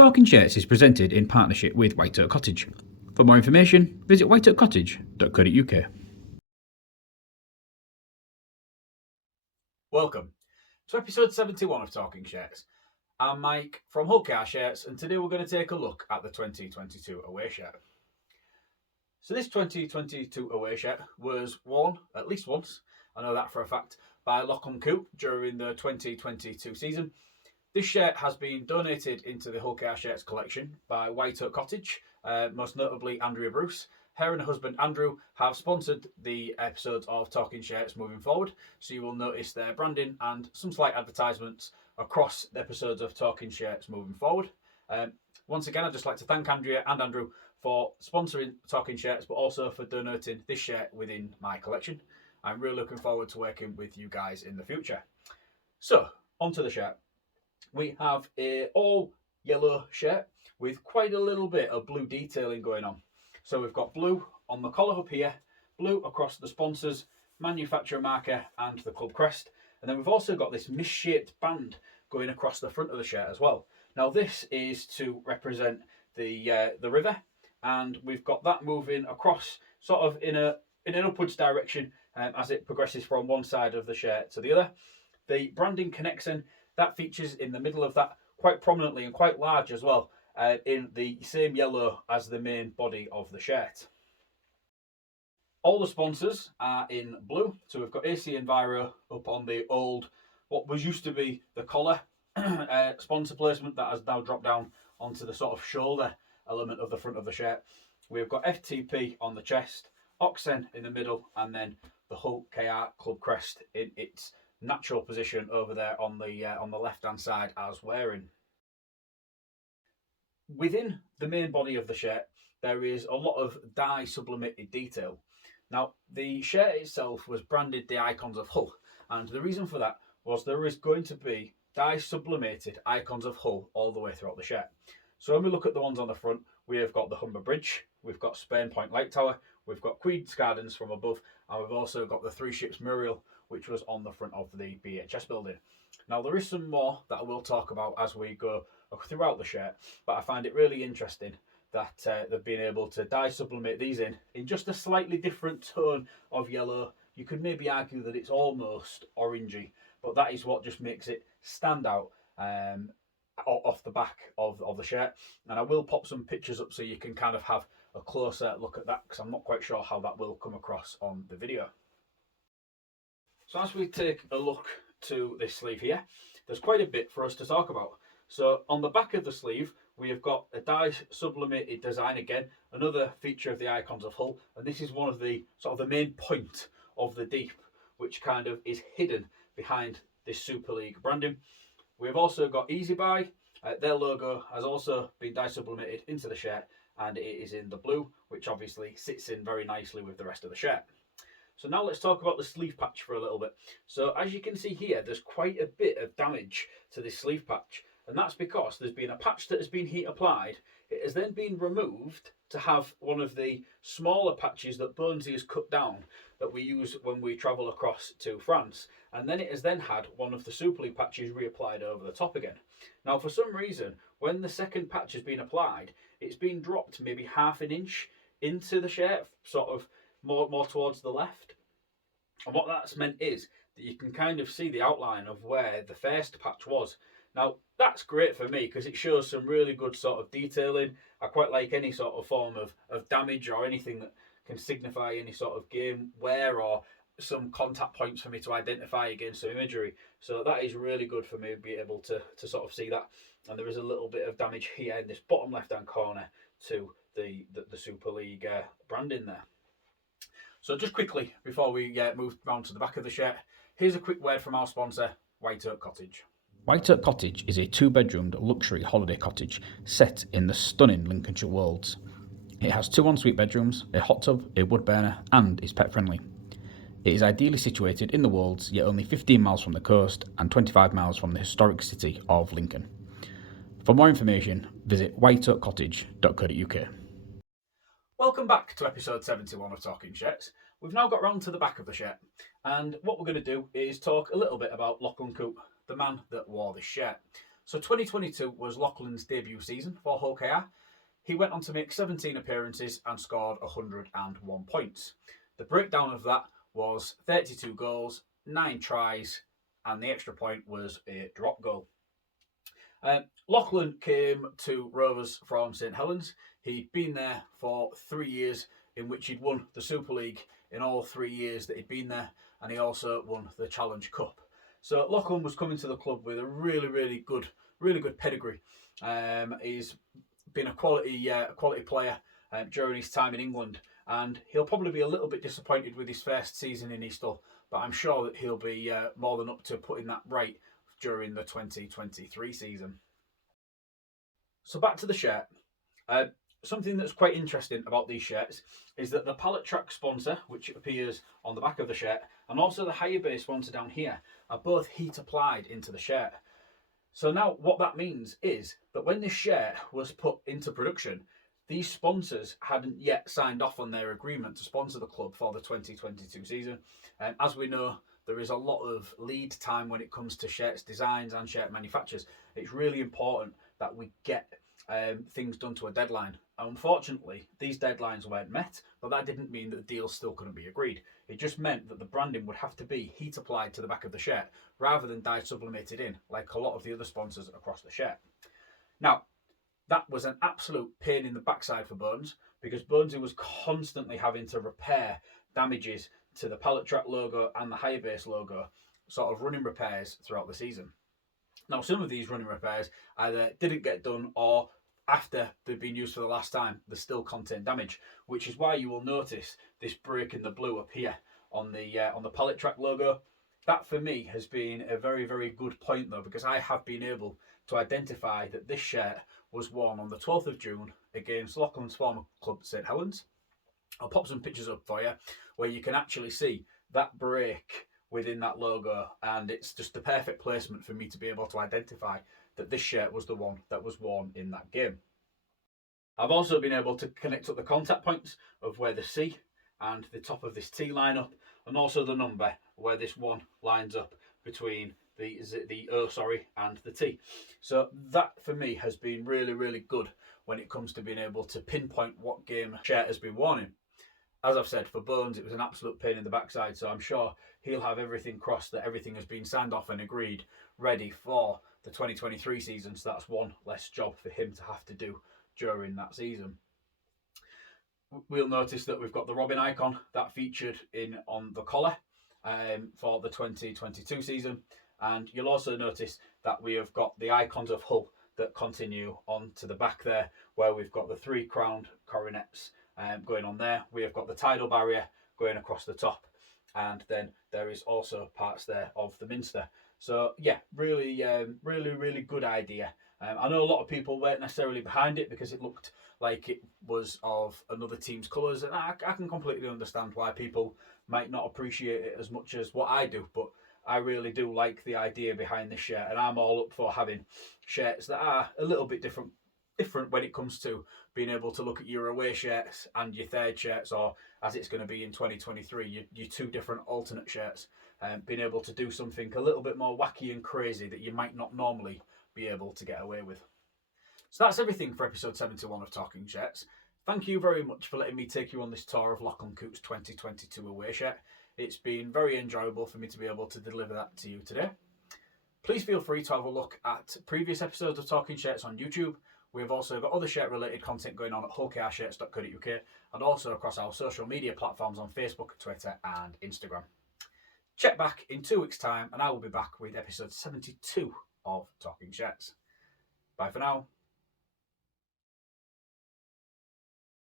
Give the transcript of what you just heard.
Talking Shirts is presented in partnership with White Oak Cottage. For more information, visit whiteoakcottage.co.uk. Welcome to episode 71 of Talking Shirts. I'm Mike from Hull Car Shirts, and today we're going to take a look at the 2022 away shirt. So this 2022 away shirt was worn at least once, I know that for a fact, by Lachlan Coote during the 2022 season. This shirt has been donated into the Hull Car Shirts collection by White Oak Cottage, most notably Andrea Bruce. Her and her husband Andrew have sponsored the episodes of Talking Shirts moving forward, so you will notice their branding and some slight advertisements across the episodes of Talking Shirts moving forward. Once again, I'd just like to thank Andrea and Andrew for sponsoring Talking Shirts, but also for donating this shirt within my collection. I'm really looking forward to working with you guys in the future. So, onto the shirt. We have a all yellow shirt with quite a little bit of blue detailing going on. So we've got blue on the collar up here, blue across the sponsors, manufacturer marker and the club crest. And then we've also got this misshaped band going across the front of the shirt as well. Now this is to represent the river, and we've got that moving across sort of in an upwards direction as it progresses from one side of the shirt to the other. The branding connection that features in the middle of that quite prominently and quite large as well, in the same yellow as the main body of the shirt. All the sponsors are in blue, so we've got AC Enviro up on the old, what was used to be the collar sponsor placement that has now dropped down onto the sort of shoulder element of the front of the shirt. We've got FTP on the chest, Oxen in the middle, and then the Hull KR Club crest in its natural position over there on the left hand side as wearing. Within the main body of the shirt there is a lot of dye sublimated detail. Now the shirt itself was branded the Icons of Hull, and the reason for that was there is going to be dye sublimated Icons of Hull all the way throughout the shirt. So when we look at the ones on the front, we have got the Humber Bridge, we've got Spain Point Light Tower, we've got Queen's Gardens from above, and we've also got the Three Ships Memorial, which was on the front of the BHS building. Now there is some more that I will talk about as we go throughout the shirt, but I find it really interesting that they've been able to dye sublimate these in just a slightly different tone of yellow. You could maybe argue that it's almost orangey, but that is what just makes it stand out off the back of the shirt. And I will pop some pictures up so you can kind of have a closer look at that, because I'm not quite sure how that will come across on the video. So as we take a look to this sleeve here, there's quite a bit for us to talk about. So on the back of the sleeve, we have got a dye sublimated design again, another feature of the Icons of Hull, and this is one of the sort of the main point of the deep, which kind of is hidden behind this Super League branding. We've also got Easy Buy. Their logo has also been dye sublimated into the shirt, and it is in the blue, which obviously sits in very nicely with the rest of the shirt. So now let's talk about the sleeve patch for a little bit. So as you can see here, there's quite a bit of damage to this sleeve patch, and that's because there's been a patch that has been heat applied. It has then been removed to have one of the smaller patches that Bonesy has cut down that we use when we travel across to France, and then it has then had one of the Super League patches reapplied over the top again. Now for some reason, when the second patch has been applied, it's been dropped maybe half an inch into the shirt, sort of more towards the left. And what that's meant is that you can kind of see the outline of where the first patch was. Now that's great for me because it shows some really good sort of detailing. I quite like any sort of form of damage or anything that can signify any sort of game wear or some contact points for me to identify against some imagery. So that is really good for me to be able to sort of see that. And there is a little bit of damage here in this bottom left hand corner to the Super League branding there. So just quickly, before we move round to the back of the shirt, here's a quick word from our sponsor, White Oak Cottage. White Oak Cottage is a two-bedroomed luxury holiday cottage set in the stunning Lincolnshire Wolds. It has 2 ensuite bedrooms, a hot tub, a wood burner, and is pet friendly. It is ideally situated in the Wolds, yet only 15 miles from the coast and 25 miles from the historic city of Lincoln. For more information, visit whiteoakcottage.co.uk. Welcome back to episode 71 of Talking Shirts. We've now got round to the back of the shirt, and what we're going to do is talk a little bit about Lachlan Coote, the man that wore this shirt. So 2022 was Lachlan's debut season for Hull KR. He went on to make 17 appearances and scored 101 points. The breakdown of that was 32 goals, 9 tries, and the extra point was a drop goal. Lachlan came to Rovers from St Helens. He'd been there for 3 years, in which he'd won the Super League in all 3 years that he'd been there, and he also won the Challenge Cup. So Lachlan was coming to the club with a really good pedigree. He's been a quality player during his time in England, and he'll probably be a little bit disappointed with his first season in Eastall, but I'm sure that he'll be more than up to putting that right during the 2023 season. So back to the shirt. Something that's quite interesting about these shirts is that the pallet track sponsor, which appears on the back of the shirt, and also the higher base sponsor down here, are both heat applied into the shirt. So now what that means is that when this shirt was put into production, these sponsors hadn't yet signed off on their agreement to sponsor the club for the 2022 season. As we know, there is a lot of lead time when it comes to shirts designs and shirt manufacturers. It's really important that we get things done to a deadline. Unfortunately, these deadlines weren't met, but that didn't mean that the deal still couldn't be agreed. It just meant that the branding would have to be heat applied to the back of the shirt rather than dye sublimated in, like a lot of the other sponsors across the shirt. Now, that was an absolute pain in the backside for Bones, because Bonesy was constantly having to repair damages to the pallet track logo and the higher base logo, sort of running repairs throughout the season. Now, some of these running repairs either didn't get done, or after they've been used for the last time, they still contain damage, which is why you will notice this break in the blue up here on the pallet track logo. That for me has been a very good point though, because I have been able to identify that this shirt was worn on the 12th of June against Lachlan's former club St Helens. I'll pop some pictures up for you where you can actually see that break within that logo, and it's just the perfect placement for me to be able to identify that this shirt was the one that was worn in that game. I've also been able to connect up the contact points of where the C and the top of this T line up, and also the number where this one lines up between the O and the T. So that for me has been really good when it comes to being able to pinpoint what game a shirt has been worn in. As I've said, for Bones it was an absolute pain in the backside, so I'm sure he'll have everything crossed that everything has been signed off and agreed, ready for the 2023 season, so that's one less job for him to have to do during that season. We'll notice that we've got the Robin icon that featured on the collar for the 2022 season, and you'll also notice that we have got the icons of Hull that continue on to the back there, where we've got the 3 crowned coronets going on there. We have got the tidal barrier going across the top, and then there is also parts there of the minster. So yeah, really good idea. I know a lot of people weren't necessarily behind it because it looked like it was of another team's colours, and I can completely understand why people might not appreciate it as much as what I do, but I really do like the idea behind this shirt, and I'm all up for having shirts that are a little bit different when it comes to being able to look at your away shirts and your third shirts, or as it's going to be in 2023, your 2 different alternate shirts, being able to do something a little bit more wacky and crazy that you might not normally be able to get away with. So that's everything for episode 71 of Talking Shirts. Thank you very much for letting me take you on this tour of Lachlan Coote's 2022 away shirt. It's been very enjoyable for me to be able to deliver that to you today. Please feel free to have a look at previous episodes of Talking Shirts on YouTube. We've also got other shirt related content going on at hullkrshirts.co.uk, and also across our social media platforms on Facebook, Twitter and Instagram. Check back in 2 weeks' time and I will be back with episode 72 of Talking Shirts. Bye for now.